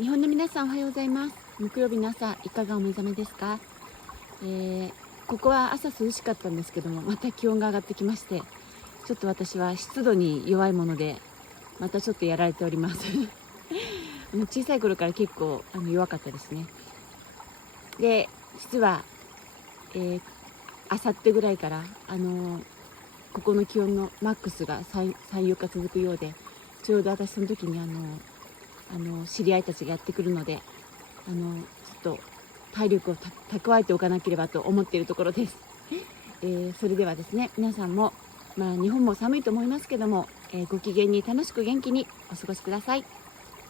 日本の皆さん、おはようございます。木曜日の朝、いかがお目覚めですか？ここは朝涼しかったんですけども、また気温が上がってきまして、ちょっと私は湿度に弱いもので、またちょっとやられております。小さい頃から結構弱かったですね。で、実は、あさってぐらいから、ここの気温のマックスが3、4日続くようで、ちょうど私その時に知り合いたちがやってくるので、ちょっと体力を蓄えておかなければと思っているところです。それではですね、皆さんも、日本も寒いと思いますけども、ご機嫌に楽しく元気にお過ごしください。